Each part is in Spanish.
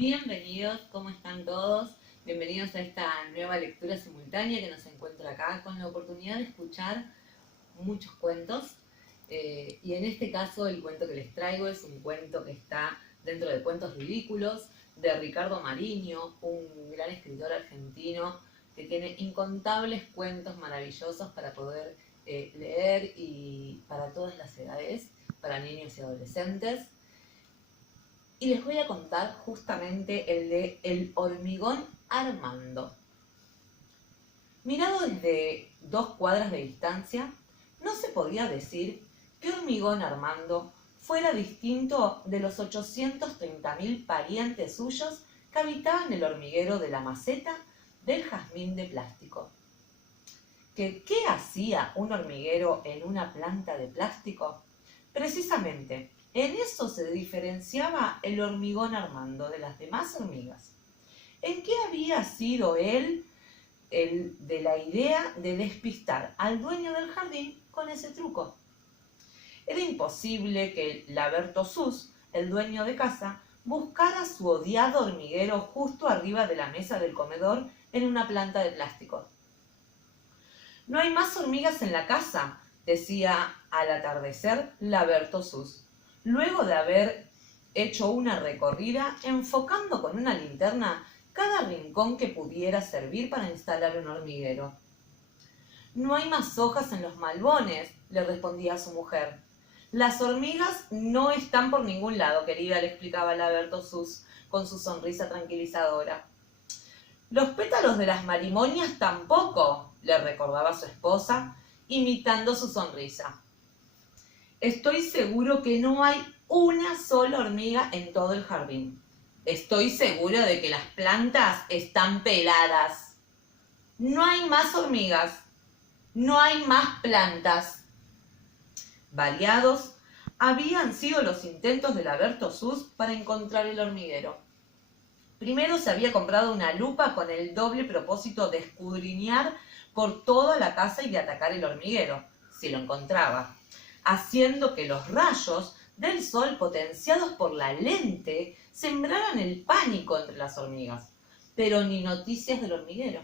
Bienvenidos, ¿cómo están todos? Bienvenidos a esta nueva lectura simultánea que nos encuentra acá con la oportunidad de escuchar muchos cuentos. Y en este caso el cuento que les traigo es un cuento que está dentro de Cuentos Ridículos de Ricardo Mariño, un gran escritor argentino que tiene incontables cuentos maravillosos para poder leer y para todas las edades, para niños y adolescentes. Y les voy a contar justamente el de El hormigón Armando. Mirado desde 2 cuadras de distancia, no se podía decir que Hormigón Armando fuera distinto de los 830.000 parientes suyos que habitaban el hormiguero de la maceta del jazmín de plástico. ¿Qué hacía un hormiguero en una planta de plástico? Precisamente, en eso se diferenciaba el hormigón Armando de las demás hormigas. ¿En qué había sido él el de la idea de despistar al dueño del jardín con ese truco? Era imposible que Laberto-Sus, el dueño de casa, buscara su odiado hormiguero justo arriba de la mesa del comedor en una planta de plástico. «No hay más hormigas en la casa», decía al atardecer Laberto-Sus, luego de haber hecho una recorrida enfocando con una linterna cada rincón que pudiera servir para instalar un hormiguero. «No hay más hojas en los malbones», le respondía a su mujer. «Las hormigas no están por ningún lado, querida», le explicaba Laberto-Sus con su sonrisa tranquilizadora. «Los pétalos de las marimonias tampoco», le recordaba su esposa, imitando su sonrisa. «Estoy seguro que no hay una sola hormiga en todo el jardín. Estoy seguro de que las plantas están peladas. No hay más hormigas. No hay más plantas». Variados habían sido los intentos de Laberto-Sus para encontrar el hormiguero. Primero se había comprado una lupa con el doble propósito de escudriñar por toda la casa y de atacar el hormiguero, si lo encontraba, haciendo que los rayos del sol potenciados por la lente sembraran el pánico entre las hormigas, pero ni noticias del hormiguero.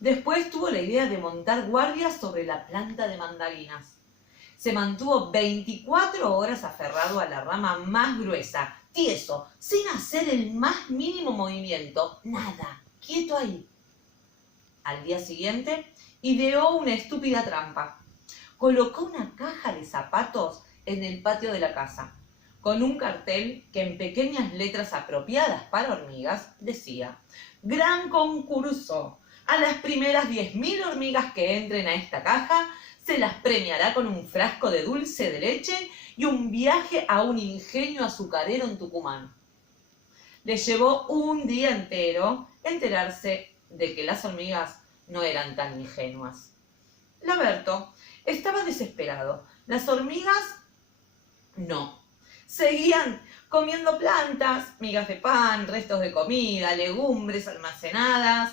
Después tuvo la idea de montar guardias sobre la planta de mandarinas. Se mantuvo 24 horas aferrado a la rama más gruesa, tieso, sin hacer el más mínimo movimiento, nada, quieto ahí. Al día siguiente, ideó una estúpida trampa. Colocó una caja de zapatos en el patio de la casa, con un cartel que en pequeñas letras apropiadas para hormigas decía: «Gran concurso. A las primeras 10.000 hormigas que entren a esta caja se las premiará con un frasco de dulce de leche y un viaje a un ingenio azucarero en Tucumán». Le llevó un día entero enterarse de que las hormigas no eran tan ingenuas. Laberto estaba desesperado. Las hormigas no. Seguían comiendo plantas, migas de pan, restos de comida, legumbres almacenadas.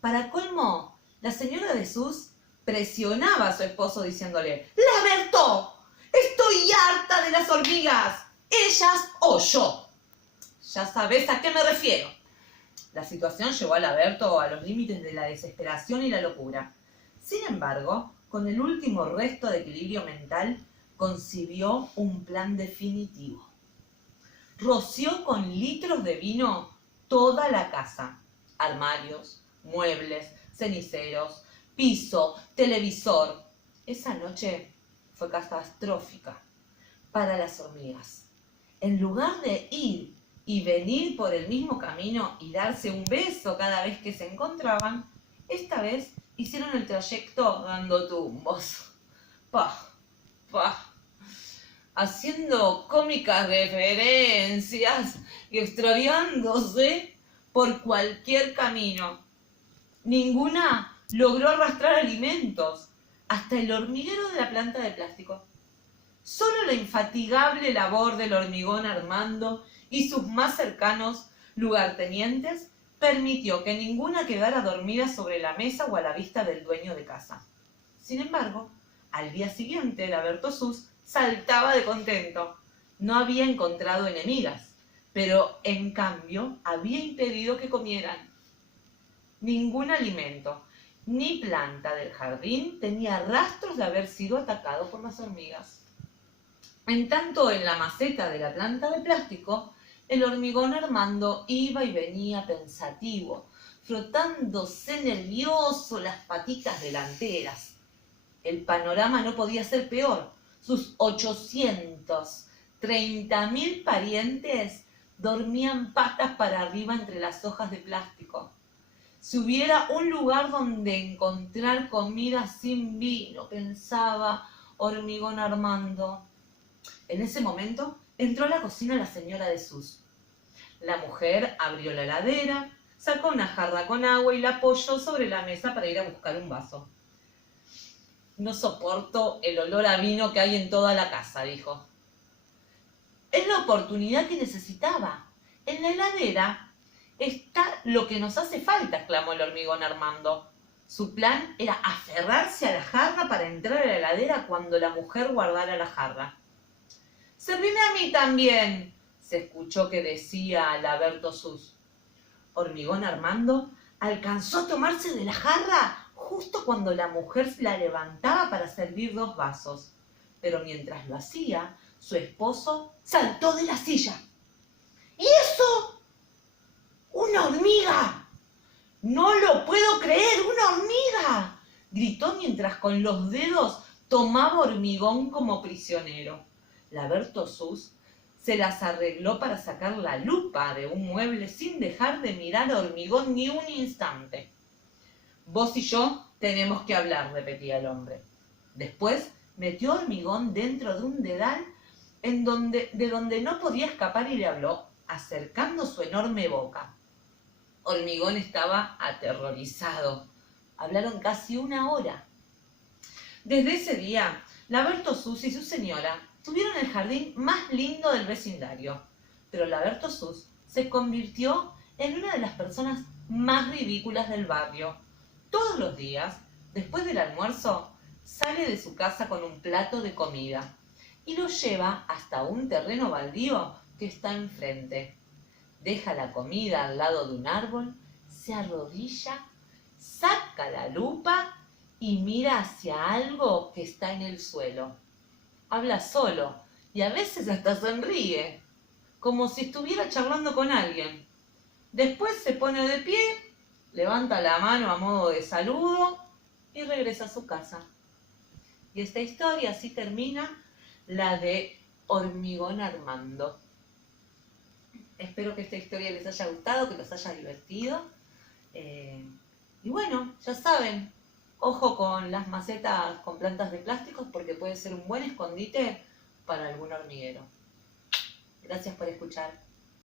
Para colmo, la señora de Sus presionaba a su esposo diciéndole: «¡Laberto! Estoy harta de las hormigas, ellas o yo». Ya sabes a qué me refiero. La situación llevó a Laberto a los límites de la desesperación y la locura. Sin embargo, con el último resto de equilibrio mental, concibió un plan definitivo. Roció con litros de vino toda la casa: armarios, muebles, ceniceros, piso, televisor. Esa noche fue catastrófica para las hormigas. En lugar de ir y venir por el mismo camino y darse un beso cada vez que se encontraban, esta vez hicieron el trayecto dando tumbos. ¡Pah! ¡Pah! Haciendo cómicas referencias y extraviándose por cualquier camino. Ninguna logró arrastrar alimentos hasta el hormiguero de la planta de plástico. Solo la infatigable labor del hormigón Armando y sus más cercanos lugartenientes permitió que ninguna quedara dormida sobre la mesa o a la vista del dueño de casa. Sin embargo, al día siguiente, Laberto-Sus saltaba de contento. No había encontrado enemigas, pero en cambio había impedido que comieran. Ningún alimento, ni planta del jardín tenía rastros de haber sido atacado por las hormigas. En tanto, en la maceta de la planta de plástico, el hormigón Armando iba y venía pensativo, frotándose nervioso las patitas delanteras. El panorama no podía ser peor. Sus 830.000 parientes dormían patas para arriba entre las hojas de plástico. Si hubiera un lugar donde encontrar comida sin vino, pensaba Hormigón Armando. En ese momento entró a la cocina la señora de Sus. La mujer abrió la heladera, sacó una jarra con agua y la apoyó sobre la mesa para ir a buscar un vaso. No soporto el olor a vino que hay en toda la casa, dijo. Es la oportunidad que necesitaba. En la heladera está lo que nos hace falta, exclamó el hormigón Armando. Su plan era aferrarse a la jarra para entrar a la heladera cuando la mujer guardara la jarra. «Servime a mí también», se escuchó que decía Laberto Sus. Hormigón Armando alcanzó a tomarse de la jarra justo cuando la mujer la levantaba para servir 2 vasos. Pero mientras lo hacía, su esposo saltó de la silla. «¿Y eso? ¡Una hormiga! ¡No lo puedo creer! ¡Una hormiga!», gritó mientras con los dedos tomaba Hormigón como prisionero. Laberto Sus se las arregló para sacar la lupa de un mueble sin dejar de mirar a Hormigón ni un instante. «Vos y yo tenemos que hablar», repetía el hombre. Después metió a Hormigón dentro de un dedal de donde no podía escapar y le habló, acercando su enorme boca. Hormigón estaba aterrorizado. Hablaron casi 1 hora. Desde ese día, Laberto Sus y su señora tuvieron el jardín más lindo del vecindario, pero Laberto Sus se convirtió en una de las personas más ridículas del barrio. Todos los días, después del almuerzo, sale de su casa con un plato de comida y lo lleva hasta un terreno baldío que está enfrente. Deja la comida al lado de un árbol, se arrodilla, saca la lupa y mira hacia algo que está en el suelo. Habla solo y a veces hasta sonríe, como si estuviera charlando con alguien. Después se pone de pie, levanta la mano a modo de saludo y regresa a su casa. Y esta historia así termina, la de Hormigón Armando. Espero que esta historia les haya gustado, que los haya divertido. Y bueno, ya saben, ojo con las macetas con plantas de plásticos porque puede ser un buen escondite para algún hormiguero. Gracias por escuchar.